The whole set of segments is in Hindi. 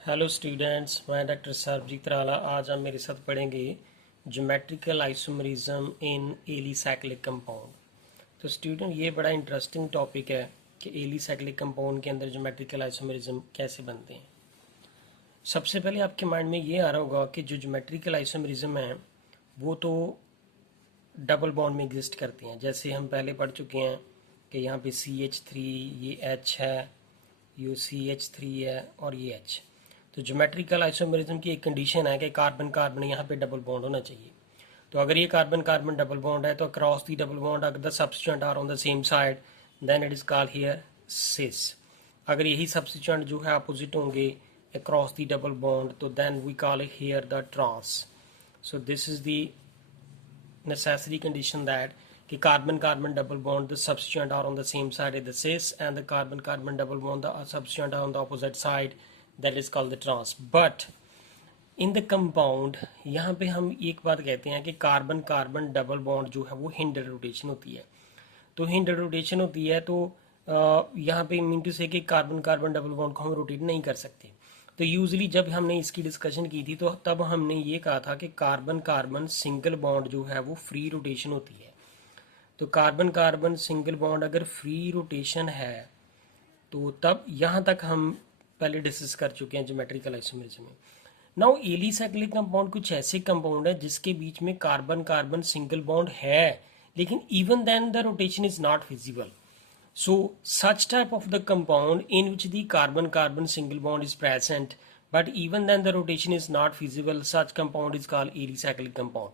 हेलो स्टूडेंट्स, मैं डॉक्टर सरबजीत राला। आज आप मेरे साथ पढ़ेंगे ज्योमेट्रिकल आइसोमरिज्म इन एलिसाइक्लिक कंपाउंड। तो स्टूडेंट, ये बड़ा इंटरेस्टिंग टॉपिक है कि एलिसाइक्लिक कंपाउंड के अंदर ज्योमेट्रिकल आइसोमरिज्म कैसे बनते हैं। सबसे पहले आपके माइंड में ये आ रहा होगा कि जो ज्योमेट्रिकल आइसोमरिज्म है वो तो डबल बॉन्ड में एग्जिस्ट करते हैं। जैसे हम पहले पढ़ चुके हैं कि यहाँ पे CH3, ये H है, ये CH3 है और ये H। तो ज्योमेट्रिकल आइसोमरिज्म की एक कंडीशन है कि कार्बन कार्बन यहाँ पे डबल बॉन्ड होना चाहिए। तो अगर ये कार्बन कार्बन डबल बॉन्ड है तो अक्रॉस दी डबल बॉन्ड अगर the substituent are on the same side then it is called here cis. अगर यही सब्स्टिट्यूएंट जो है अपोजिट होंगे अक्रॉस दी डबल बॉन्ड तो then we call it here the trans. So this is the necessary condition that the carbon carbon double bond the substituent are on the same side is the cis and the carbon carbon double bond the substituent are on the opposite side that is called the trans। but in the compound यहाँ पे हम एक बात कहते हैं कि कार्बन कार्बन डबल बॉन्ड जो है वो हिंडर रोटेशन होती है। तो हिंडर रोटेशन होती है तो यहाँ पे मीन टू से कि कार्बन कार्बन डबल बॉन्ड को हम रोटेट नहीं कर सकते। तो यूजली जब हमने इसकी डिस्कशन की थी तो तब हमने ये कहा था कि कार्बन कार्बन सिंगल बॉन्ड जो है वो फ्री रोटेशन होती है। तो कार्बन कार्बन सिंगल बॉन्ड अगर फ्री रोटेशन है तो तब यहाँ तक हम पहले डिस्कस कर चुके हैं ज्योमेट्रिकल आइसोमरिज्म में। नाउ एलिसाइक्लिक कंपाउंड कुछ ऐसे कंपाउंड है जिसके बीच में कार्बन कार्बन सिंगल बॉन्ड है लेकिन even then the rotation is not visible. So such type of the compound in which the carbon-carbon single bond is present, but even then the rotation is not feasible, such compound is called alicyclic compound.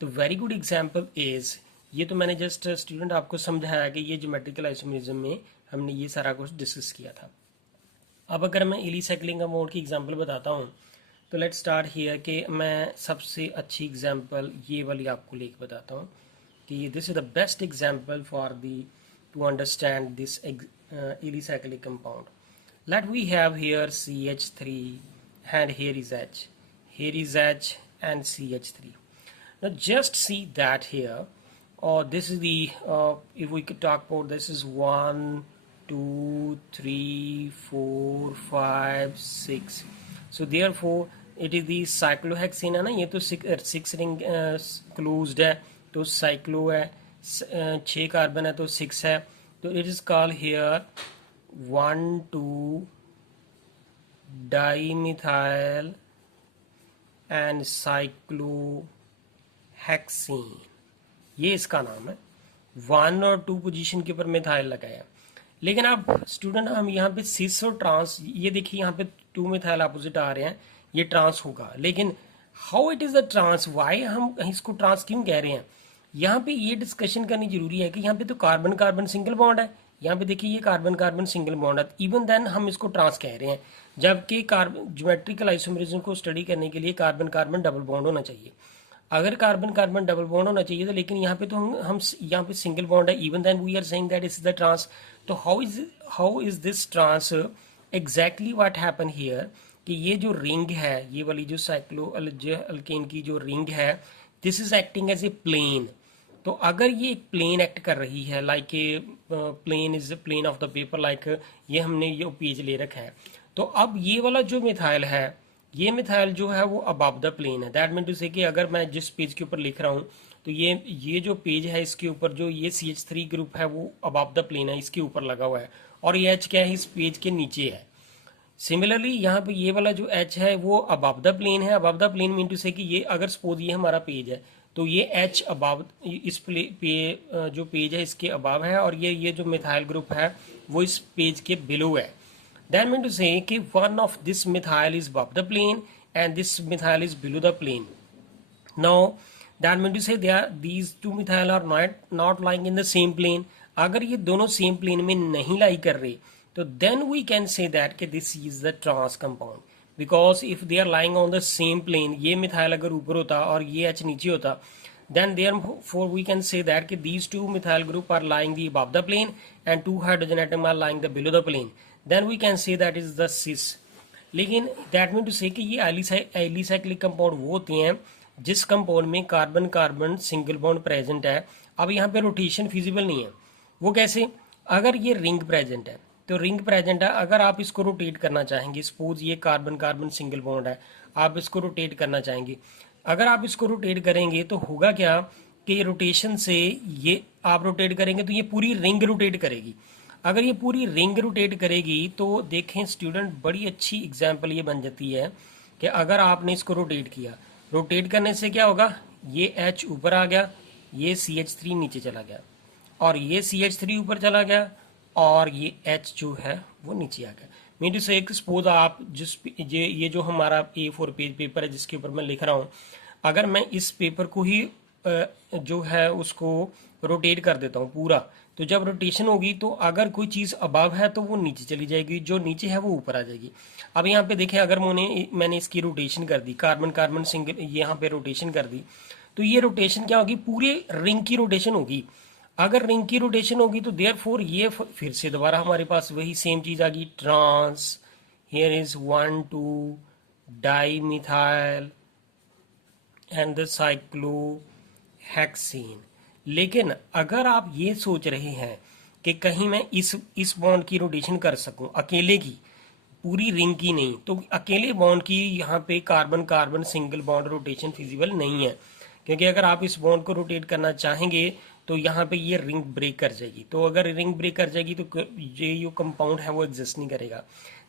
The very good example is, ये तो मैंने जस्ट स्टूडेंट आपको समझाया कि ये ज्योमेट्रिकल आइसोमरिज्म में हमने ये सारा कुछ डिस्कस किया था। अब अगर मैं एलिसाइक्लिक कंपाउंड की एग्जांपल बताता हूँ तो लेट्स स्टार्ट हियर कि मैं सबसे अच्छी एग्जांपल ये वाली आपको लेके बताता हूँ कि this is the best example for the to understand this alicyclic compound. Let we have here CH3 and here is H. Here is H and CH3. Now just see that here. This is the, if we could talk about this is 1, 2, 3, 4, 5, 6. So therefore it is the cyclohexane है ना, ये तो six ring closed है तो cyclo है, 6 कार्बन है तो 6 है तो it is called here 1,2 dimethyl and cyclohexene. ये इसका नाम है। 1 और 2 पोजीशन के ऊपर मिथाइल लगाया। लेकिन अब स्टूडेंट हम यहाँ पे सिस और ट्रांस, ये देखिए यहाँ पे 2 मिथाइल अपोजिट आ रहे हैं, ये ट्रांस होगा। लेकिन how it is the trans, why हम इसको ट्रांस क्यों कह रहे हैं, यहाँ पे ये डिस्कशन करनी जरूरी है कि यहाँ पे तो कार्बन कार्बन सिंगल बॉन्ड है। यहाँ पे देखिए ये कार्बन कार्बन सिंगल बॉन्ड है, इवन देन हम इसको ट्रांस कह रहे हैं, जबकि कार्बन ज्योमेट्रिकल आइसोमरिज्म को स्टडी करने के लिए कार्बन कार्बन डबल बॉन्ड होना चाहिए। अगर कार्बन कार्बन डबल बॉन्ड होना चाहिए तो लेकिन यहाँ पे तो हम यहाँ पे सिंगल बॉन्ड है, even then we are saying that is the trans. तो how is this trans exactly what happen here कि ये जो रिंग है, ये वाली जो साइक्लो अल्केन की जो रिंग है, this is acting as a plane. तो अगर ये एक प्लेन एक्ट कर रही है like a plane is plane of the paper, like ये हमने ये पेज ले रखा है, तो अब ये वाला जो मिथाइल है, ये मिथाइल जो है वो अबव द प्लेन है। दैट मीन टू से कि अगर मैं जिस पेज के ऊपर लिख रहा हूँ तो ये जो पेज है इसके ऊपर जो ये CH3 ग्रुप है वो अबव द प्लेन है, इसके ऊपर लगा हुआ है, और ये H क्या है, इस पेज के नीचे है। सिमिलरली यहाँ पे ये वाला जो H है वो अबव द प्लेन है। Above the plane mean to say कि ये अगर सपोज ये हमारा पेज है तो ये H अबाव इस जो पेज है इसके अबाव है, और ये जो मिथाइल ग्रुप है वो इस पेज के बिलो है। दैट मीन टू से कि one of this methyl is above the plane and this methyl is below the plane. Now that mean to say these two methyl are not lying in the same plane. अगर ये दोनों सेम प्लेन में नहीं लाई कर रहे तो then we can say that कि this is the trans compound, because if they are lying on the same plane, ये मिथाइल अगर ऊपर होता और ये H नीचे होता, then therefore we can say that कि these two methyl group are lying the above the plane and 2 hydrogen atom are lying the below the plane, then we can say that is the cis. लेकिन दैट मीन टू से कि ये एलिसाइक्लिक कंपाउंड वो होते हैं जिस कंपाउंड में carbon carbon single bond present है। अब यहाँ पे रोटेशन फिजिबल नहीं है। वो कैसे, अगर ये रिंग प्रेजेंट है तो रिंग प्रेजेंट है। अगर आप इसको रोटेट करना चाहेंगे, सपोज ये कार्बन कार्बन सिंगल बॉन्ड है, आप इसको रोटेट करना चाहेंगे, अगर आप इसको रोटेट करेंगे तो होगा क्या कि रोटेशन से ये आप रोटेट करेंगे तो ये पूरी रिंग रोटेट करेगी। अगर ये पूरी रिंग रोटेट करेगी तो देखें स्टूडेंट, बड़ी अच्छी एग्जांपल ये बन जाती है कि अगर आपने इसको रोटेट किया, रोटेट करने से क्या होगा, ये H ऊपर आ गया, ये CH3 नीचे चला गया, और ये CH3 ऊपर चला गया, और ये H जो है वो नीचे आ गया। मीन टू से सपोज आप जिस ये जो हमारा A4 पेपर है जिसके ऊपर मैं लिख रहा हूँ, अगर मैं इस पेपर को ही जो है उसको रोटेट कर देता हूँ पूरा, तो जब रोटेशन होगी तो अगर कोई चीज़ अबव है तो वो नीचे चली जाएगी, जो नीचे है वो ऊपर आ जाएगी। अब यहाँ पे देखें, अगर मैंने इसकी रोटेशन कर दी, कार्बन कार्बन सिंगल यहाँ पे रोटेशन कर दी, तो ये रोटेशन क्या होगी, पूरे रिंग की रोटेशन होगी। अगर रिंग की रोटेशन होगी तो देयरफॉर ये फिर से दोबारा हमारे पास वही सेम चीज़ आ गई, trans, here is 1 2 di methyl and the cyclohexane. लेकिन अगर आप ये सोच रहे हैं कि कहीं मैं इस बॉन्ड की रोटेशन कर सकूं अकेले की, पूरी रिंग की नहीं, तो अकेले बॉन्ड की यहाँ पे carbon carbon single bond rotation feasible नहीं है, क्योंकि अगर आप इस बॉन्ड को रोटेट करना चाहेंगे तो यहाँ पे ये रिंग ब्रेक कर जाएगी। तो अगर रिंग ब्रेक कर जाएगी तो ये जो कंपाउंड है वो एग्जिस्ट नहीं करेगा।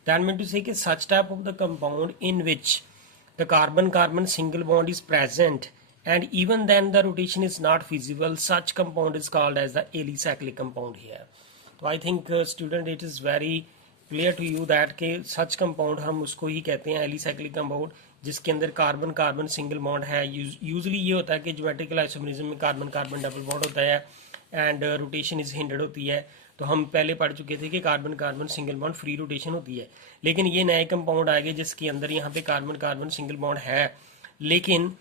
दैट मीन टू से कि such type of the compound in which the carbon carbon single bond is present and even then the rotation is not feasible, such compound is called as the alicyclic compound here. तो I think student it is very clear to you that के such compound हम उसको ही कहते हैं alicyclic compound, जिसके अंदर कार्बन कार्बन सिंगल बॉन्ड है। यूजली ये होता है कि ज्योमेट्रिकल आइसोमरिज्म में कार्बन कार्बन डबल बॉन्ड होता है एंड रोटेशन इज हिंडर्ड होती है। तो हम पहले पढ़ चुके थे कि carbon carbon single bond free rotation होती है, लेकिन ये नए कंपाउंड आ गए जिसके अंदर यहाँ पे कार्बन कार्बन सिंगल बॉन्ड है, लेकिन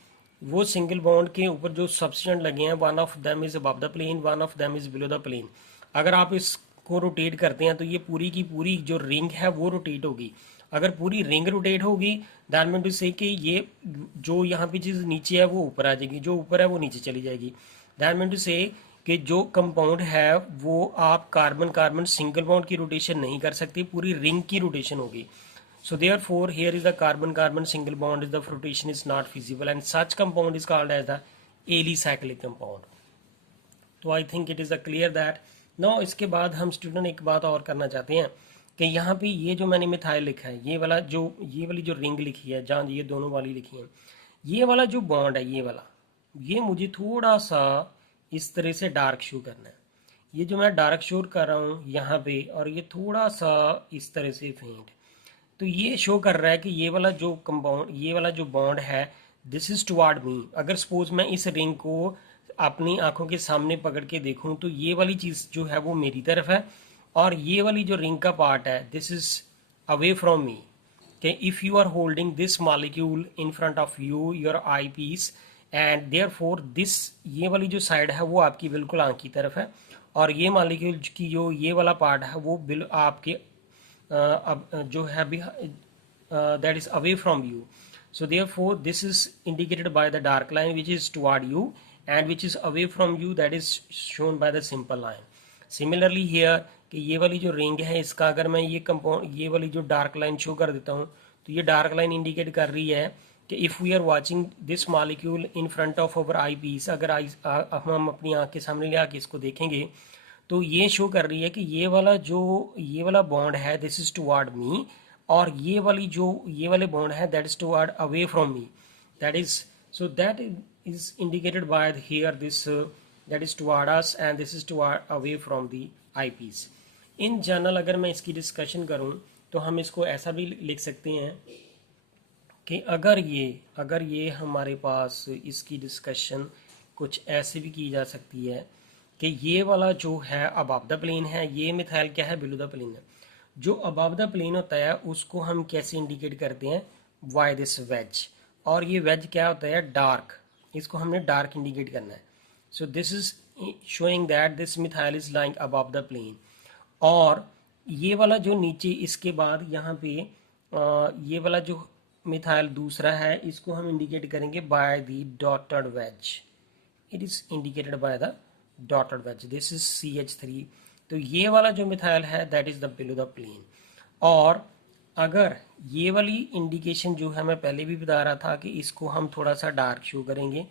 वो सिंगल बॉन्ड के ऊपर जो सब्स्टिट्यूएंट लगे हैं, one of them is above the plane, one of them is below the plane. अगर आप इसको रोटेट करते हैं तो ये पूरी की पूरी जो रिंग है वो रोटेट होगी। अगर पूरी रिंग रोटेट होगी दैट मीन टू से कि ये जो यहाँ पे चीज़ नीचे है वो ऊपर आ जाएगी, जो ऊपर है वो नीचे चली जाएगी। दैट मीन टू से कि जो कंपाउंड है वो आप कार्बन कार्बन सिंगल बॉन्ड की रोटेशन नहीं कर सकते, पूरी रिंग की रोटेशन होगी। So therefore here is the carbon carbon single bond is the rotation is not feasible and such compound is called as the alicyclic compound. तो I think it is a clear that now. इसके बाद हम स्टूडेंट एक बात और करना चाहते हैं कि यहाँ पे ये जो मैंने मिथाइल लिखा है, ये वाली जो रिंग लिखी है, जहाँ ये दोनों वाली लिखी है, ये वाला जो बॉन्ड है, ये वाला, ये मुझे थोड़ा सा इस तरह से डार्क शो करना है। ये जो मैं डार्क शो कर रहा हूँ यहाँ पे, और ये थोड़ा सा इस तरह से फेंट, तो ये शो कर रहा है कि ये वाला जो कंपाउंड, ये वाला जो बॉन्ड है, दिस इज टुवर्ड मी। अगर सपोज मैं इस रिंग को अपनी आंखों के सामने पकड़ के देखूं तो ये वाली चीज़ जो है वो मेरी तरफ है, और ये वाली जो रिंग का पार्ट है this is away from me. कि if you are holding this molecule in front of you, your eye piece, and therefore this, ये वाली जो साइड है वो आपकी बिल्कुल आंख की तरफ है, और ये मॉलिक्यूल की जो ये वाला पार्ट है वो आपके जो है that is away from you. So therefore this is indicated by the dark line which is toward you, and which is away from you that is shown by the simple line. Similarly here कि ये वाली जो रिंग है इसका अगर मैं ये कंपाउंड, ये वाली जो डार्क लाइन शो कर देता हूँ, तो ये डार्क लाइन इंडिकेट कर रही है कि if we are watching this molecule in front of our eyepiece, अगर हम अपनी आँख के सामने ले आके इसको देखेंगे तो ये शो कर रही है कि ये वाला बॉन्ड है दिस इज टुवर्ड मी, और ये वाले बॉन्ड है that is toward away from me, that is, so that is indicated by here this that is toward us and this is toward away from the eyepiece. In general अगर मैं इसकी डिस्कशन करूं तो हम इसको ऐसा भी लिख सकते हैं कि अगर ये हमारे पास इसकी डिस्कशन कुछ ऐसे भी की जा सकती है कि ये वाला जो है अबव द प्लेन है, ये मिथाइल क्या है, बिलो द प्लेन है। जो अबव द प्लेन होता है उसको हम कैसे इंडिकेट करते हैं, वाई दिस वेज, और ये वेज क्या होता है, डार्क, इसको हमने डार्क इंडिकेट करना है। So this is showing that this methyl is lying above the plane. और ये वाला जो नीचे इसके बाद यहाँ पे ये वाला जो मिथाइल दूसरा है, इसको हम इंडिकेट करेंगे by the dotted wedge. It is indicated by the dotted wedge. This is CH3 तो ये वाला जो मिथाइल है that is the below the plane. और अगर ये वाली इंडिकेशन जो है, मैं पहले भी बता रहा था कि इसको हम थोड़ा सा डार्क शो करेंगे,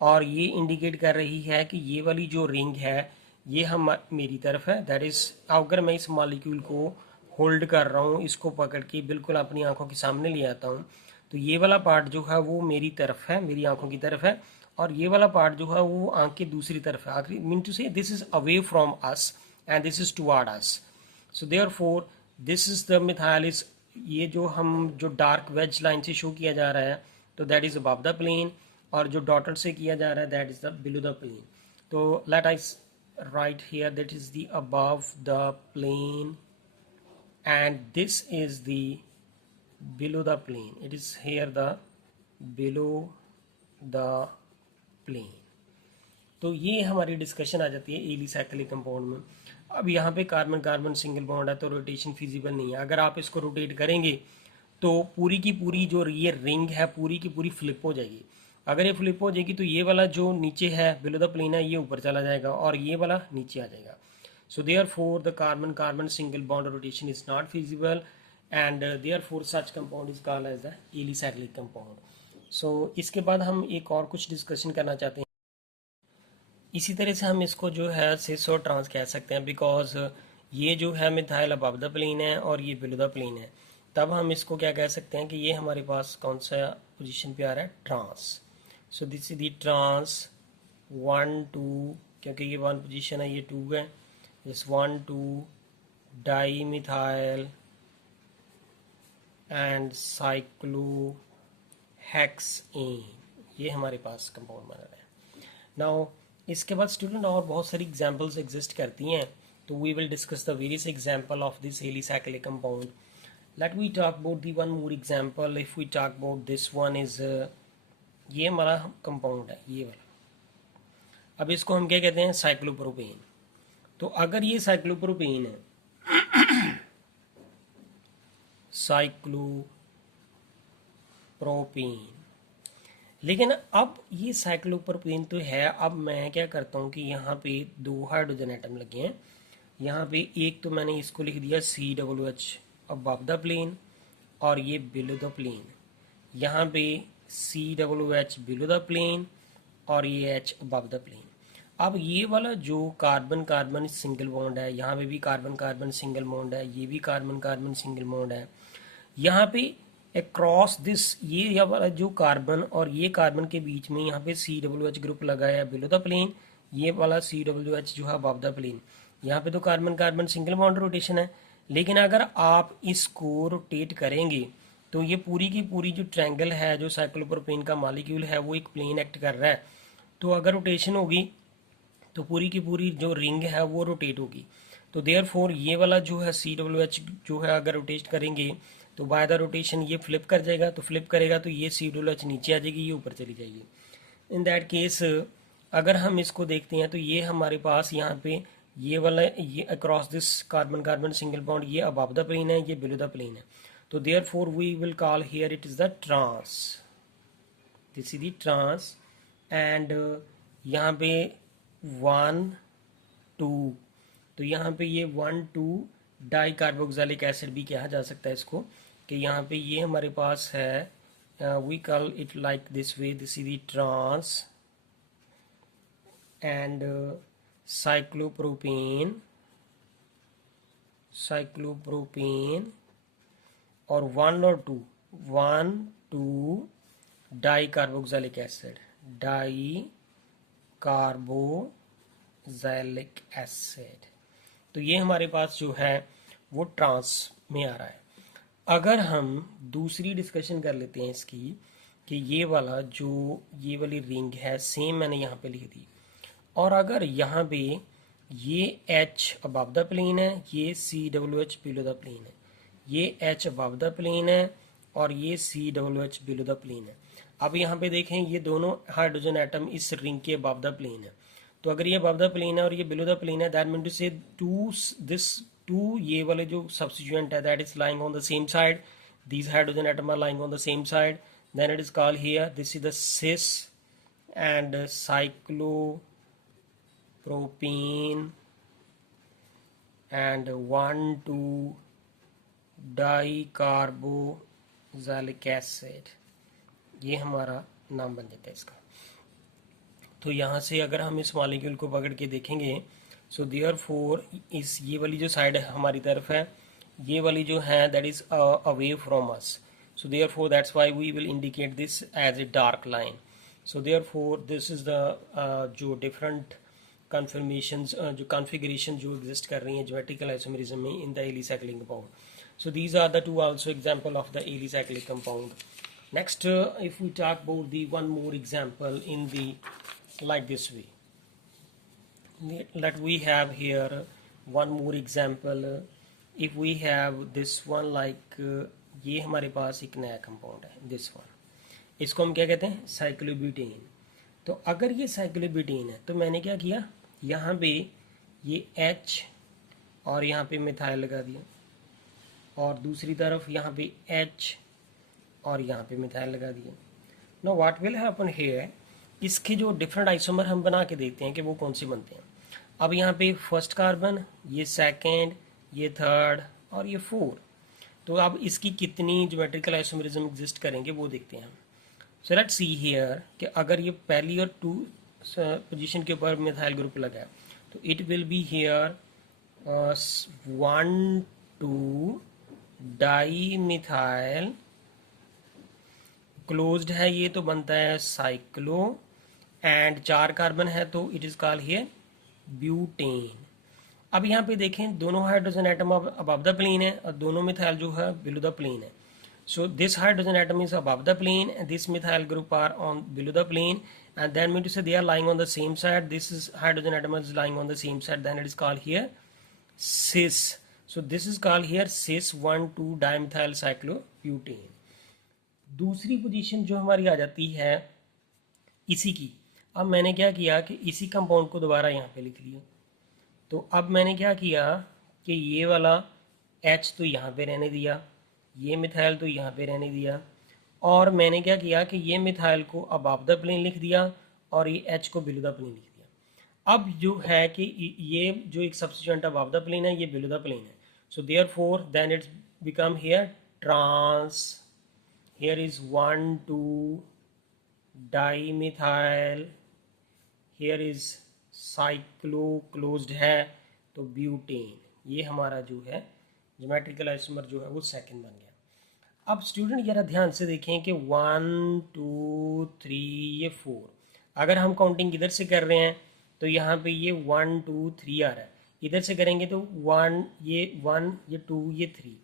और ये इंडिकेट कर रही है कि ये वाली जो रिंग है ये हम मेरी तरफ है। दैट इज, अगर मैं इस मॉलिक्यूल को होल्ड कर रहा हूँ, इसको पकड़ के बिल्कुल अपनी आंखों के सामने ले आता हूँ, तो ये वाला पार्ट जो है वो मेरी तरफ है, मेरी आंखों की तरफ है, और ये वाला पार्ट जो है वो आंख की दूसरी तरफ है। आखिरी mean to say this is away from us and this is toward us. So therefore this is the methyl is, ये जो हम जो डार्क वेज लाइन से शो किया जा रहा है तो that is above the plane, और जो डॉटर से किया जा रहा है that is the below the plane. तो let I write here that is the above the plane and this is the below the plane. It is here the below the plane. तो ये हमारी डिस्कशन आ जाती है एलिसाइक्लिक कंपाउंड में। अब यहाँ पे कार्बन कार्बन सिंगल बॉन्ड है तो रोटेशन फिजिबल नहीं है। अगर आप इसको रोटेट करेंगे तो पूरी की पूरी जो ये रिंग है पूरी की पूरी फ्लिप हो जाएगी। अगर ये फ्लिप हो जाएगी तो ये वाला जो नीचे है बिलो द प्लेन है ये ऊपर चला जाएगा और ये वाला नीचे आ जाएगा। So therefore the carbon-carbon single bond rotation is not feasible, and therefore such compound is called as the alicyclic compound. So इसके बाद हम एक और कुछ डिस्कशन करना चाहते हैं। इसी तरह से हम इसको जो है सिस और ट्रांस कह सकते हैं, बिकॉज ये जो है मिथाइल अबव द प्लेन है और ये बिलो द प्लेन है। तब हम इसको क्या कह सकते हैं कि ये हमारे पास कौन सा पोजीशन पे आ रहा है, trans. So this is the trans 1 2, क्योंकि ये 1 पोजीशन है, ये 2 है, this 1 2 dimethyl and cyclohexane, ये हमारे पास कंपाउंड बना रहा है। नाउ इसके बाद स्टूडेंट और बहुत सारी एग्जांपल्स एग्जिस्ट करती हैं, तो we will discuss the various example of this alicyclic compound. Let we talk about the one more example. If we talk about this one is, ये हमारा कंपाउंड है ये वाला। अब इसको हम क्या कहते हैं, साइक्लोप्रोपेन। तो अगर ये साइक्लोप्रोपेन है, साइक्लोप्रोपेन, लेकिन अब ये साइक्लोप्रोपेन तो है, अब मैं क्या करता हूँ कि यहाँ पे 2 हाइड्रोजन एटम लगे हैं। यहाँ पे एक तो मैंने इसको लिख दिया COOH अबव द प्लेन और ये बिलो द प्लेन। यहाँ पे COOH बिलो द प्लेन और ये H अबव द प्लेन। अब ये वाला जो कार्बन कार्बन सिंगल बॉन्ड है, यहाँ पे भी कार्बन कार्बन सिंगल बॉन्ड है, ये भी कार्बन कार्बन सिंगल बॉन्ड है। यहाँ पे अक्रॉस दिस, ये वाला जो कार्बन और ये कार्बन के बीच में यहाँ पे COOH ग्रुप लगा है बिलो द प्लेन, ये वाला COOH जो है अबव द प्लेन। यहाँ पे तो carbon carbon single bond rotation है, लेकिन अगर आप इसको रोटेट करेंगे तो ये पूरी की पूरी जो ट्रायंगल है, जो साइक्लोप्रोपेन का मॉलिक्यूल है, वो एक प्लेन एक्ट कर रहा है। तो अगर रोटेशन होगी तो पूरी की पूरी जो रिंग है वो रोटेट होगी। तो देयरफॉर ये वाला जो है COOH जो है अगर रोटेट करेंगे तो बाय द रोटेशन ये फ्लिप कर जाएगा, तो फ्लिप करेगा तो ये COOH नीचे आ जाएगी, ये ऊपर चली जाएगी। इन दैट केस अगर हम इसको देखते हैं तो ये हमारे पास यहाँ पे ये वाला, ये across this carbon carbon single bond, ये अबव द प्लेन है, ये बिलो द प्लेन है। तो therefore we will call here it is the trans, this is the trans. And यहाँ पे 1 2, तो यहाँ पे ये 1 2 डाई कार्बोक्सिलिक एसिड भी कहा जा सकता है इसको, कि यहाँ पे ये हमारे पास है, we call it like this way, this is the trans and cyclopropane, cyclopropane और 1 और 2, 1 2 di carboxylic acid, di carboxylic acid. तो ये हमारे पास जो है वो ट्रांस में आ रहा है। अगर हम दूसरी डिस्कशन कर लेते हैं इसकी, कि ये वाला जो ये वाली रिंग है सेम मैंने यहाँ पे लिख दी, और अगर यहाँ पे ये H अबव द प्लेन है, ये COOH बिलो द प्लेन है, ये H अबव द प्लेन है और ये COOH बिलो द प्लेन है। अब यहाँ पे देखें ये दोनों हाइड्रोजन एटम इस रिंग के अबव द प्लेन है। तो अगर ये अबव द प्लेन है और ये बिलो द प्लेन है, that mean to say to ये वाले जो सब्स्टिट्यूएंट है that is lying on the same side, these hydrogen atom are lying on the same side, then it is called here this is the cis and cyclopropane and 1,2 dicarboxylic acid, ये हमारा नाम बन जाता है इसका। तो यहाँ से अगर हम इस मॉलिक्यूल को पकड़ के देखेंगे, सो देयरफॉर इस ये वाली जो साइड हमारी तरफ है, ये वाली जो है that is away from us, so therefore that's why we will indicate this as a dark line. So therefore this is the जो डिफरेंट कन्फर्मेशंस जो कॉन्फ़िगरेशन जो एग्जिस्ट कर रही हैं ज्योमेट्रिकल आइसोमेरिज्म में in the alicyclic compound. So these are the two also example of the alicyclic compound. Next, if we talk about the one more example in the like this way, that we have here one more example. If we have this one like ये हमारे पास एक नया कंपाउंड है, this one, इसको हम क्या कहते हैं, साइक्लोब्यूटेन। तो अगर ये साइक्लोब्यूटेन है तो मैंने क्या किया, यहाँ पे ये H और यहाँ पे मिथाइल लगा दिया, और दूसरी तरफ यहाँ पे H और यहाँ पे मिथाइल लगा दिया। Know what will happen here, इसके जो डिफरेंट आइसोमर हम बना के देखते हैं कि वो कौन से बनते हैं। अब यहाँ पे फर्स्ट कार्बन, ये सेकेंड, ये थर्ड और ये फोर, तो अब इसकी कितनी ज्योमेट्रिकल आइसोमरिज्म एग्जिस्ट करेंगे वो देखते हैं हम। सो लेट्स सी हियर कि अगर ये पहली और 2 पोजीशन के ऊपर मिथाइल ग्रुप लगा है तो it will be here 1,2 dimethyl, closed है ये तो बनता है साइक्लो, एंड 4 कार्बन है तो it is called here butane. अब यहाँ पे देखें दोनों hydrogen atom above the plane है और दोनों मिथाइल जो है बिलो द प्लेन है। So this hydrogen atom is above the plane and this methyl group are on below the plane, and then mean to say they are lying on the same side. This is hydrogen atom is lying on the same side, then it is called here cis. So this is called here cis 1,2 dimethyl cyclobutane। दूसरी पोजीशन जो हमारी आ जाती है इसी की, अब मैंने क्या किया कि इसी कंपाउंड को दोबारा यहाँ पे लिख लिया। तो अब मैंने क्या किया कि ये वाला H तो यहाँ पे रहने दिया, ये मिथाइल तो यहाँ पे रहने दिया, और मैंने क्या किया कि ये मिथाइल को अबव द प्लेन लिख दिया और ये H को बिलो द प्लेन लिख दिया। अब जो है कि ये जो एक सब्स्टिट्यूएंट अबव द प्लेन है ये बिलो द प्लेन है, so therefore then it's become here trans, here is 1,2 dimethyl, here is cyclo closed है तो ब्यूटेन। ये हमारा जो है ज्योमेट्रिकल आइसोमर जो है वो सेकंड बन गया। अब स्टूडेंट जरा ध्यान से देखें कि 1, 2, 3 ये 4, अगर हम काउंटिंग इधर से कर रहे हैं तो यहाँ पे ये 1, 2, 3 आ रहा है, इधर से करेंगे तो 1 ये 2 ये 3।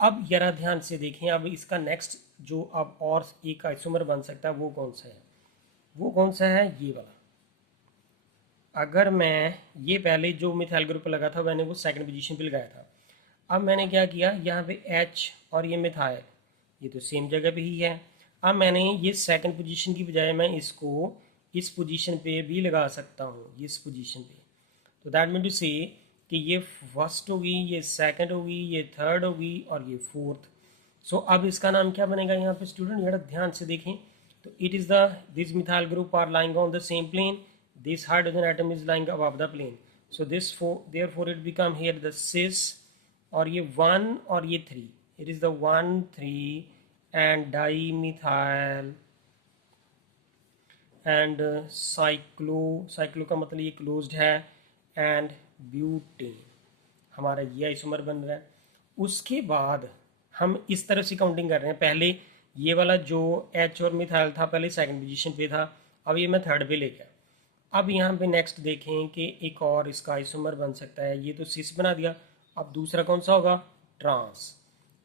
अब जरा ध्यान से देखें, अब इसका नेक्स्ट जो अब और एक आइसोमर बन सकता है वो कौन सा है, वो कौन सा है, ये वाला। अगर मैं ये पहले जो मिथाइल ग्रुप लगा था मैंने वो सेकंड पोजीशन पे लगाया था, अब मैंने क्या किया यहाँ पे H और ये मिथाइल ये तो सेम जगह पे ही है, अब मैंने ये सेकंड पोजीशन की बजाय मैं इसको इस पोजीशन पे भी लगा सकता हूँ, इस पोजीशन पे। तो दैट मीन टू से कि ये फर्स्ट होगी, ये सेकंड होगी, ये थर्ड होगी और ये फोर्थ। सो अब इसका नाम क्या बनेगा यहाँ पे स्टूडेंट, जरा ध्यान से देखें तो it is the this methyl group are lying on the same plane, this hydrogen atom is lying above the plane, so this therefore it become here the cis, और ये 1 और ये 3, it is the 1, 3 and dimethyl and cyclo का मतलब ये क्लोज्ड है, एंड ब्यूटेन, हमारा ये आइसोमर बन रहा है। उसके बाद हम इस तरह से काउंटिंग कर रहे हैं, पहले ये वाला जो H और मिथाइल था पहले सेकंड पोजीशन पे था, अब ये मैं थर्ड पे ले गया। अब यहाँ पे नेक्स्ट देखें कि एक और इसका आइसोमर बन सकता है, ये तो सिस बना दिया, अब दूसरा कौन सा होगा, ट्रांस,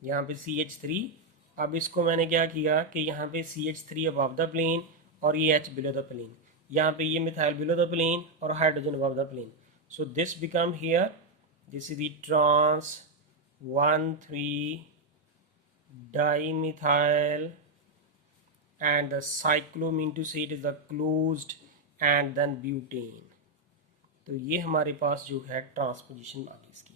यहाँ पे CH3। अब इसको मैंने क्या किया कि यहाँ पे CH3 अबव द प्लेन और ये H बिलो द प्लेन, यहाँ पे ये मिथाइल बिलो द प्लेन और hydrogen above the plane, so this become here this is the trans 1, 3 dimethyl and the cyclo mean to say it is the closed and then butane। तो ये हमारे पास जो है ट्रांसपोजिशन आ गई इसकी।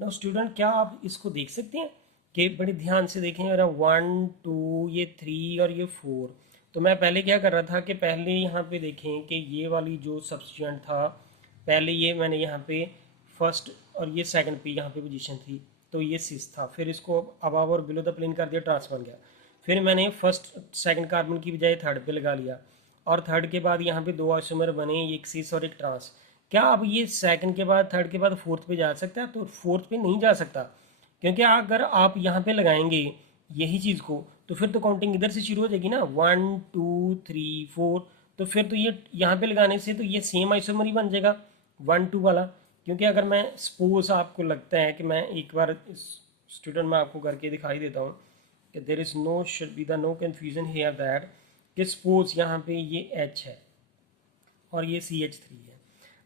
नाउ स्टूडेंट क्या आप इसको देख सकते हैं कि बड़े ध्यान से देखें, मेरा 1, 2 ये 3 और ये 4, तो मैं पहले क्या कर रहा था कि पहले यहाँ पे देखें कि ये वाली जो सब्स्टिट्यूएंट था, पहले ये मैंने यहाँ पे फर्स्ट और ये सेकंड पे यहाँ पे पोजीशन थी, तो ये सिस था। फिर इसको अबव और बिलो द प्लेन कर दिया, ट्रांस बन गया। फिर मैंने फर्स्ट सेकंड कार्बन की बजाय थर्ड पे लगा लिया, और थर्ड के बाद यहाँ पे दो आइसोमर बने, एक सिस और एक ट्रांस। क्या अब ये सेकंड के बाद थर्ड के बाद फोर्थ पे जा सकता है? तो फोर्थ पे नहीं जा सकता, क्योंकि अगर आप यहाँ पे लगाएंगे यही चीज़ को, तो फिर तो काउंटिंग इधर से शुरू हो जाएगी ना, 1 2 3 4। तो फिर तो ये यहाँ पे लगाने से तो ये सेम आइसोमर ही बन जाएगा 1 2 वाला। क्योंकि अगर मैं सपोज आपको लगता है कि मैं एक बार स्टूडेंट में आपको करके दिखाई देता हूँ कि there is no should be the no confusion here that कि सपोज यहाँ पे ये H है और ये CH3 है।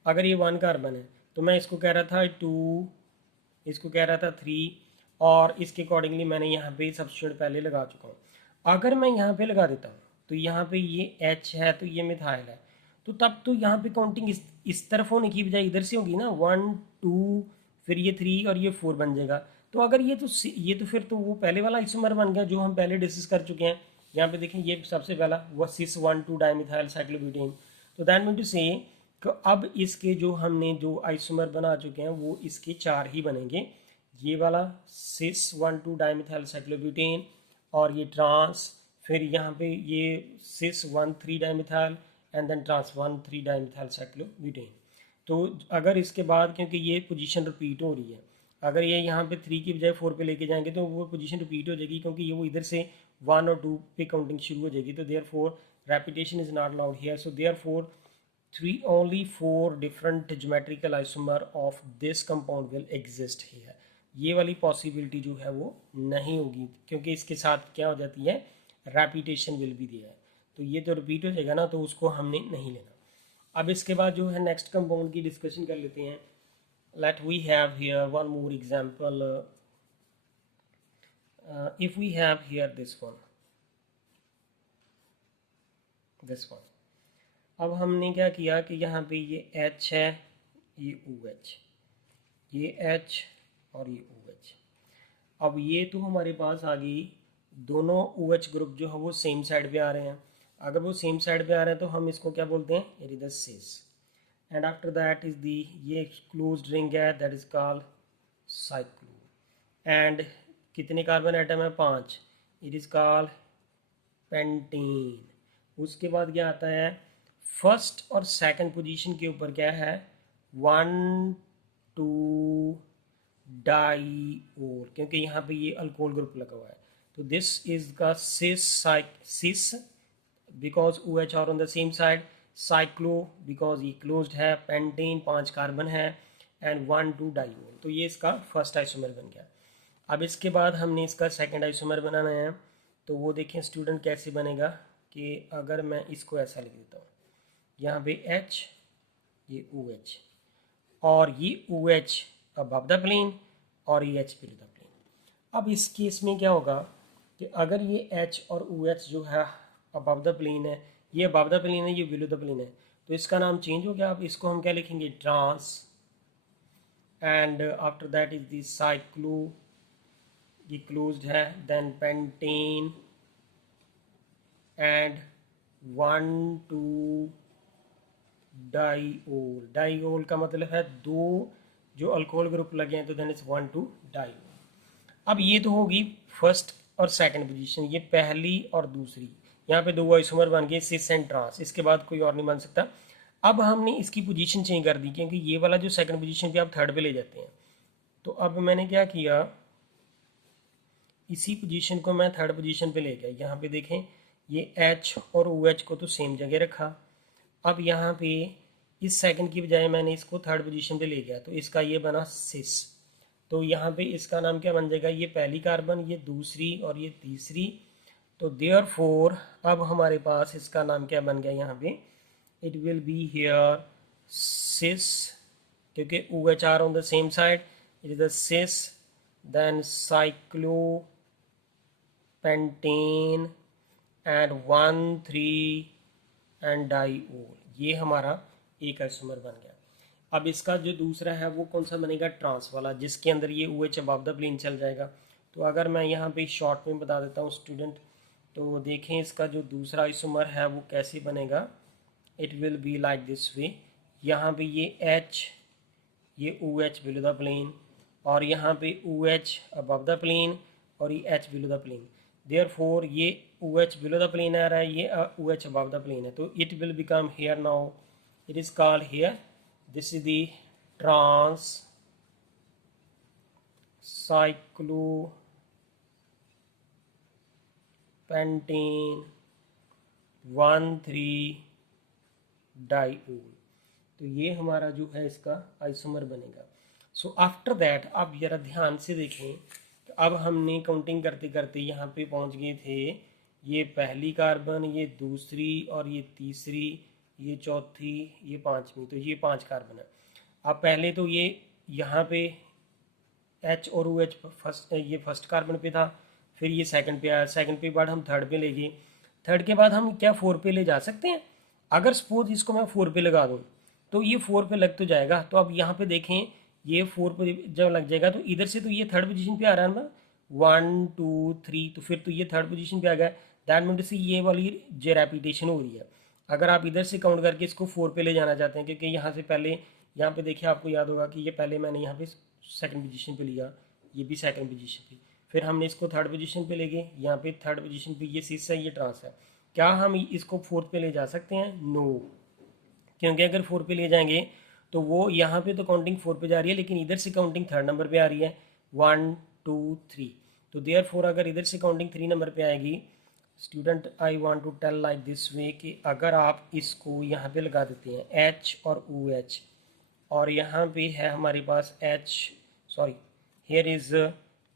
अगर ये 1 कार्बन है तो मैं इसको कह रहा था 2, इसको कह रहा था 3, और इसके अकॉर्डिंगली मैंने यहाँ पे सब्स्टिट्यूट पहले लगा चुका हूँ। अगर मैं यहाँ पे लगा देता हूँ तो यहाँ पे ये H है तो ये मिथाइल है, तो तब तो यहाँ पे काउंटिंग इस तरफ होने की बजाय इधर से होगी ना, 1 2, फिर ये 3 और ये 4 बन जाएगा। तो अगर ये तो फिर तो वो पहले वाला आइसोमर बन गया जो हम पहले डिस्कस कर चुके हैं। यहाँ पे देखें ये सबसे पहला वो सिस 1 2 डाइमिथाइल साइक्लोब्यूटेन। तो दैट मीन टू से अब इसके जो हमने जो आइसोमर बना चुके हैं वो इसके 4 ही बनेंगे, ये वाला सिस 1 2 डाइमिथाइल साइक्लोब्यूटेन और ये ट्रांस, फिर यहाँ पे ये cis 1 3 dimethyl and then trans 1 3 dimethyl cyclobutane. तो अगर इसके बाद क्योंकि ये पोजीशन रिपीट हो रही है, अगर ये यहाँ पे 3 की बजाय 4 पे लेके जाएंगे तो वो पोजीशन रिपीट हो जाएगी, क्योंकि ये वो इधर से 1 और 2 पे काउंटिंग शुरू हो जाएगी। तो therefore repetition is not allowed here, so therefore only 4 different geometrical isomer of this compound will exist here। ये वाली पॉसिबिलिटी जो है वो नहीं होगी, क्योंकि इसके साथ क्या हो जाती है, रेपिटेशन विल बी देयर। तो ये तो रिपीट हो जाएगा ना, तो उसको हमने नहीं लेना। अब इसके बाद जो है नेक्स्ट कंपाउंड की डिस्कशन कर लेते हैं। Let we have here one more example. If we have here this one, अब हमने क्या किया कि यहाँ पे ये H है, ये OH, ये H और ये OH। अब ये तो हमारे पास आ गई, दोनों OH ग्रुप जो है वो सेम साइड पे आ रहे हैं। अगर वो सेम साइड पे आ रहे हैं तो हम इसको क्या बोलते हैं, it is the cis. And after that is the, ये क्लोज्ड रिंग है, that is called cyclo. And कितने कार्बन एटम है, 5, इट इज कॉल्ड पेंटीन। उसके बाद क्या आता है, फर्स्ट और सेकंड पोजीशन के ऊपर क्या है, 1 2 डाईओल, क्योंकि यहाँ पे ये अल्कोहल ग्रुप लगा हुआ है। तो दिस इज का cis because OH are on the same side, cyclo because ये क्लोज्ड है, पेंटेन 5 कार्बन है, एंड 1 2 डाईओल। तो ये इसका फर्स्ट आइसोमर बन गया। अब इसके बाद हमने इसका सेकंड आइसोमर बनाना है। तो वो देखें स्टूडेंट कैसे बनेगा, कि अगर मैं इसको ऐसा लिख देता हूँ, यहाँ पे H, ये OH, और ये OH अबव द प्लेन और ये H बिलो द प्लेन। अब इस केस में क्या होगा कि अगर ये H और OH जो है अबव द प्लेन है, ये अबव द प्लेन है, ये बिलो द प्लेन है, तो इसका नाम चेंज हो गया। अब इसको हम क्या लिखेंगे, trans, and after that is the cyclo, ये क्लोज्ड है, then pentane and 1 2 diol. Diol का मतलब है दो जो अल्कोहल ग्रुप लगे हैं, तो देन इज 1 2 डाईओल। अब ये तो होगी फर्स्ट और सेकंड पोजीशन, ये पहली और दूसरी, यहाँ पे दो आइसोमर बन गए सिस एंड ट्रांस, इसके बाद कोई और नहीं बन सकता। अब हमने इसकी पोजीशन चेंज कर दी, क्योंकि ये वाला जो सेकंड पोजीशन पे आप थर्ड पे ले जाते हैं। तो अब मैंने क्या किया, इसी पोजीशन को मैं थर्ड पोजीशन पे ले गया। यहाँ पे देखें ये H और OH को तो सेम जगह रखा। अब यहाँ पे इस सेकंड की बजाय मैंने इसको थर्ड पोजीशन पे ले गया, तो इसका ये बना सिस। तो यहाँ पे इसका नाम क्या बन जाएगा, ये पहली कार्बन, ये दूसरी और ये तीसरी। तो देयरफॉर अब हमारे पास इसका नाम क्या बन गया, यहाँ पे it will be here cis, क्योंकि OH are on the same side, it is the cis, then cyclo pentane and 1 3 and diol. ये हमारा एक आइसोमर बन गया। अब इसका जो दूसरा है वो कौन सा बनेगा, ट्रांस वाला, जिसके अंदर ये OH अबव द प्लेन चल जाएगा। तो अगर मैं यहाँ पे शॉर्ट में बता देता हूँ स्टूडेंट, तो देखें इसका जो दूसरा आइसोमर है वो कैसे बनेगा, it will be like this वे। यहाँ पे ये H, ये OH बिलो द प्लेन, और यहाँ पे OH अबव द प्लेन, और ये H below the plane. Therefore ये OH बिलो द प्लेन आ रहा है, ये OH अबव द प्लेन है, तो it will become here now, it is called here, this is the trans cyclopentane 1,3-डाइओल। तो ये हमारा जो है इसका आइसोमर बनेगा। सो आफ्टर दैट आप जरा ध्यान से देखें, तो अब हमने काउंटिंग करते करते यहाँ पे पहुँच गए थे, ये पहली कार्बन, ये दूसरी, और ये तीसरी, ये चौथी, ये पांचवी, तो ये 5 कार्बन है। अब पहले तो ये यहाँ पे H और OH फर्स्ट, ये फर्स्ट कार्बन पे था, फिर ये सेकंड पे आया, सेकंड पे बाद हम थर्ड पे ले गए, थर्ड के बाद हम क्या 4 पे ले जा सकते हैं। अगर सपोज इसको मैं 4 पे लगा दूँ तो ये 4 पे लग तो जाएगा। तो अब यहाँ पे देखें, ये 4 पे जब लग जाएगा तो इधर से तो ये थर्ड पोजीशन पे आ रहा है ना, 1 2 3, तो फिर तो ये थर्ड पोजीशन पे आ गया। दैट मीन से ये वाली जो रेपिटेशन हो रही है, अगर आप इधर से काउंट करके इसको 4 पे ले जाना चाहते हैं, क्योंकि यहाँ से पहले, यहाँ पे देखिए आपको याद होगा कि ये पहले मैंने यहाँ पे सेकंड पोजीशन पे लिया, ये भी सेकंड पोजीशन पे, फिर हमने इसको थर्ड पोजीशन पे ले गए, यहाँ पे थर्ड पोजीशन पे ये सिस है, ये ट्रांस है। क्या हम इसको 4th पे ले जा सकते हैं? नो, क्योंकि अगर 4 पे ले जाएंगे तो वो यहाँ पे तो काउंटिंग 4 पे जा रही है, लेकिन इधर से काउंटिंग थर्ड नंबर पे आ रही है, 1 2 3। तो देयरफॉर अगर इधर से काउंटिंग 3 नंबर पे आएगी, student I want to tell like this way कि अगर आप इसको यहाँ पे लगा देते हैं H और OH, और यहाँ पे है हमारे पास H, sorry here is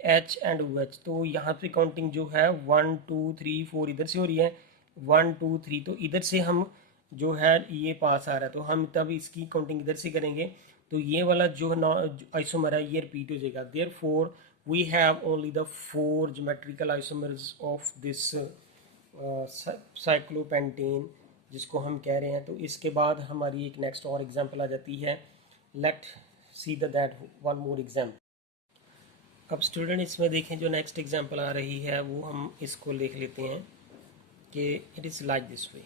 H and OH, तो यहाँ पे काउंटिंग जो है 1 2 3 4 इधर से हो रही है, 1 2 3, तो इधर से हम जो है ये पास आ रहा है, तो हम तब इसकी काउंटिंग इधर से करेंगे, तो ये वाला जो आइसोमर है ये रिपीट हो जाएगा। Therefore we have only the 4 geometrical isomers of this cyclopentane, जिसको हम कह रहे हैं। तो इसके बाद हमारी एक नेक्स्ट और एग्जांपल आ जाती है, let see that one more example. अब स्टूडेंट इसमें देखें, जो नेक्स्ट एग्जांपल आ रही है वो हम इसको लिख लेते हैं कि इट इज़ लाइक दिस वे,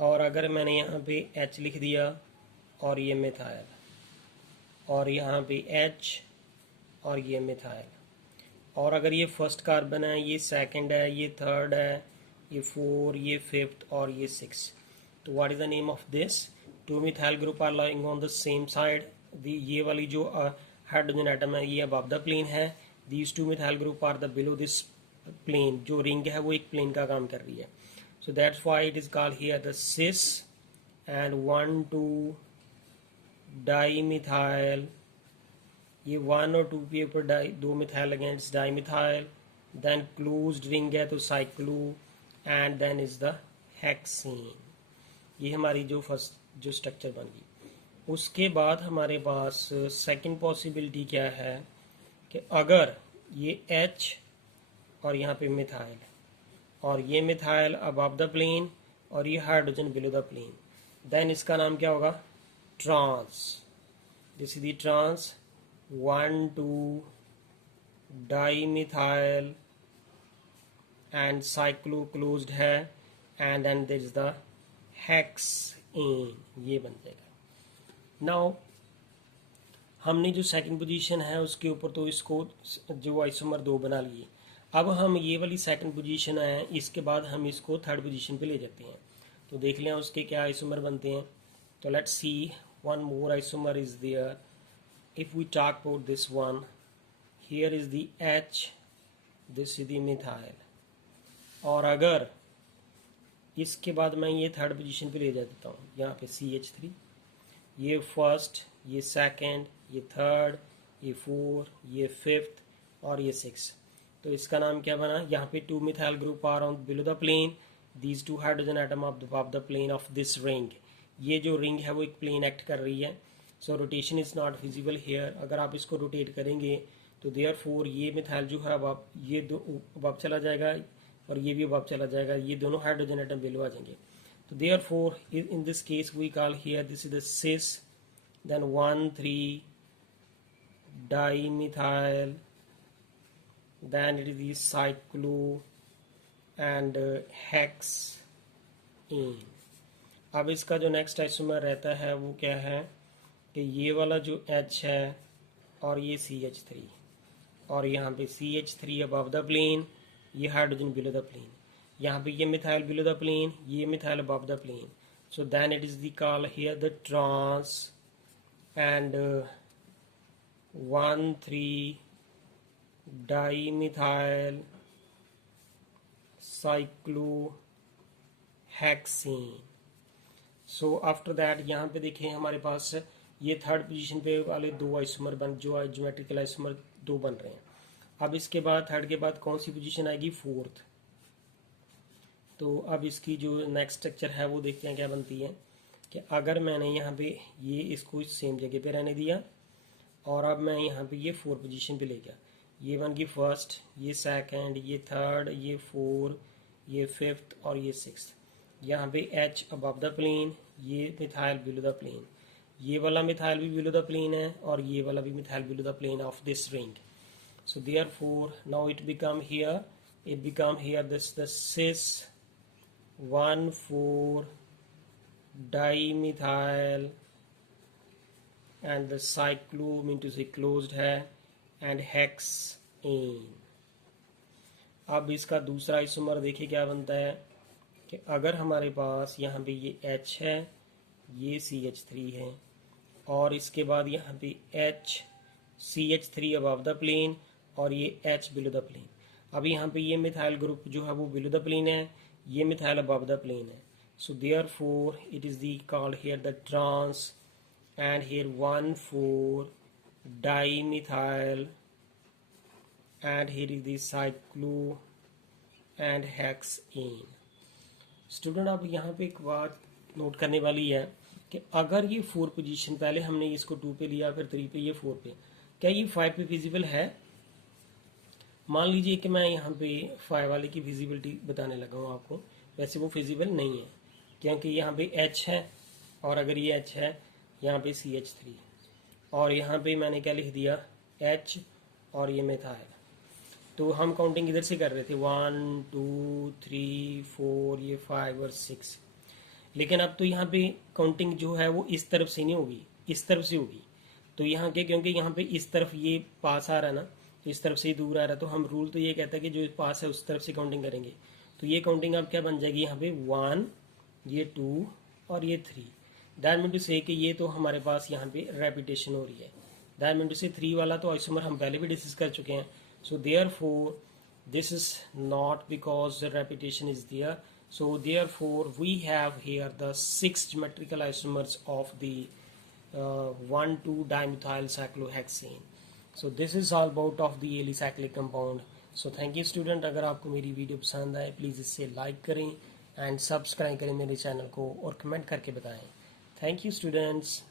और अगर मैंने यहाँ पे H लिख दिया और ये मिथाइल, और यहाँ पे H और ये मिथाइल, और अगर ये फर्स्ट कार्बन है, ये सेकंड है, ये थर्ड है, ये 4, ये 5th और ये 6, तो what is the name of this? 2 methyl group are lying on the same side, ये वाली जो हाइड्रोजन एटम है ये अबव द प्लेन है, these 2 methyl group are the below this plane, जो रिंग है वो एक प्लेन का काम कर रही है। So that's why it is called here the cis and 1 2 dimethyl, ये 1 और 2 के ऊपर 2 methyl against dimethyl, then closed ring है तो cyclo, and then is the hexane. ये हमारी जो फर्स्ट जो स्ट्रक्चर बन गई। उसके बाद हमारे पास सेकंड पॉसिबिलिटी क्या है कि अगर ये H और यहाँ पे मिथाइल, और ये मिथाइल अबव द प्लेन और ये hydrogen below the plane, then इसका नाम क्या होगा? Trans. This is the trans 1 2 dimethyl and cyclo closed है, and then there is the hexane, ये बन जाएगा। नाउ हमने जो सेकंड पोजीशन है उसके ऊपर तो इसको जो आइसोमर 2 बना लिए। अब हम ये वाली सेकंड पोजीशन है, इसके बाद हम इसको थर्ड पोजीशन पे ले जाते हैं, तो देख लें उसके क्या आइसोमर बनते हैं। तो let's see, one more isomer is there. If we talk about this one, here is the H, this is the methyl, और अगर इसके बाद मैं ये थर्ड पोजीशन पे ले जा देता हूँ, यहाँ पे CH3, ये फर्स्ट, ये सेकंड, ये थर्ड, ये 4, ये 5th और ये 6, तो इसका नाम क्या बना? यहाँ पे 2 methyl group are on below the plane, these 2 hydrogen atom of the plane of this ring. ये जो रिंग है वो एक प्लेन एक्ट कर रही है, so rotation is not visible here. अगर आप इसको रोटेट करेंगे तो देयरफॉर ये मिथाइल जो है अब ये दो अब चला जाएगा, और ये भी अब चला जाएगा, ये दोनों हाइड्रोजन एटम बिलो आ जाएंगे। तो therefore in this case we call here this is the cis, then 1 3 dimethyl, then it is the cyclo and hexene। अब इसका जो नेक्स्ट आइसोमर रहता है वो क्या है? कि ये वाला जो H है और ये CH3 और यहाँ पे CH3 अबव द प्लेन, ये हाइड्रोजन बिलो द प्लेन, यहाँ पे ये मिथाइल बिलो द प्लेन, ये methyl above the plane. So then it is the call here the trans and 1,3 dimethyl cyclohexane. So after that यहाँ पे देखें हमारे पास ये थर्ड पोजीशन पे वाले दो आइसोमर बन, जो ज्योमेट्रिकल आइसोमर दो बन रहे हैं. अब इसके बाद थर्ड के बाद कौन सी पोजीशन आएगी? फोर्थ. तो अब इसकी जो नेक्स्ट स्ट्रक्चर है वो देखते हैं क्या बनती है. कि अगर मैंने यहाँ पे ये इसको सेम जगह पे रहने दिया और अब मैं यहाँ पे ये 4 पोजीशन पे ले गया, ये बन गई फर्स्ट, ये सेकंड, ये थर्ड, ये 4, ये फिफ्थ और ये सिक्स्थ. यहाँ पे H अबव द प्लेन, ये मिथाइल बिलो द प्लेन, ये वाला मिथाइल भी बिलो द प्लेन है और ये वाला भी methyl below the plane of this ring. So therefore now it become here this the cis 1,4 dimethyl and the cyclo mean to say closed है and hexane. अब इसका दूसरा आइसोमर देखिए क्या बनता है कि अगर हमारे पास यहाँ पे ये H है, ये CH3 है और इसके बाद यहाँ पे H CH3 above the plane और ये H बिलो द प्लेन. अब यहाँ पे ये मिथाइल ग्रुप जो है वो बिलो द प्लेन है, ये मिथाइल अबव द प्लेन है. So therefore it is the called here the trans and here 1,4 dimethyl and here is the cyclo and hexane. Student अब यहाँ पे एक बात नोट करने वाली है कि अगर ये 4 पोजीशन, पहले हमने इसको 2 पे लिया, फिर 3 पे, ये 4 पे, क्या ये 5 पे फिजिबल है? मान लीजिए कि मैं यहाँ पे 5 वाले की फिजिबिलिटी बताने लगा हूँ आपको. वैसे वो फिजिबल नहीं है क्योंकि यहाँ पे H है और अगर ये H है यहाँ पे CH3 और यहाँ पे मैंने क्या लिख दिया? H और ये मिथाइल. तो हम काउंटिंग इधर से कर रहे थे 1 2 3 4, ये 5 और 6. लेकिन अब तो यहाँ पे काउंटिंग जो है वो इस तरफ से नहीं होगी, इस तरफ से होगी. तो यहाँ के क्योंकि यहाँ पे इस तरफ ये पास आ रहा है ना, तो इस तरफ से ही दूर आ रहा है, तो हम रूल तो ये कहता है कि जो पास है उस तरफ से काउंटिंग करेंगे. तो ये काउंटिंग अब क्या बन जाएगी? यहाँ पे 1, ये 2 और ये 3. दैट मीन टू से कि ये तो हमारे पास यहाँ पे रेपिटेशन हो रही है. दैट मीन टू से 3 वाला तो आइसोमर हम पहले भी डिस्कस कर चुके हैं. So therefore this is not because the repetition is there. So therefore we have here the 6 geometrical isomers of the 1,2 dimethyl cyclohexane. So this is all about of the alicyclic compound. So thank you student. अगर आपको मेरी वीडियो पसंद आए प्लीज़ इसे लाइक करें एंड सब्सक्राइब करें मेरे चैनल को और कमेंट करके बताएं. Thank you students.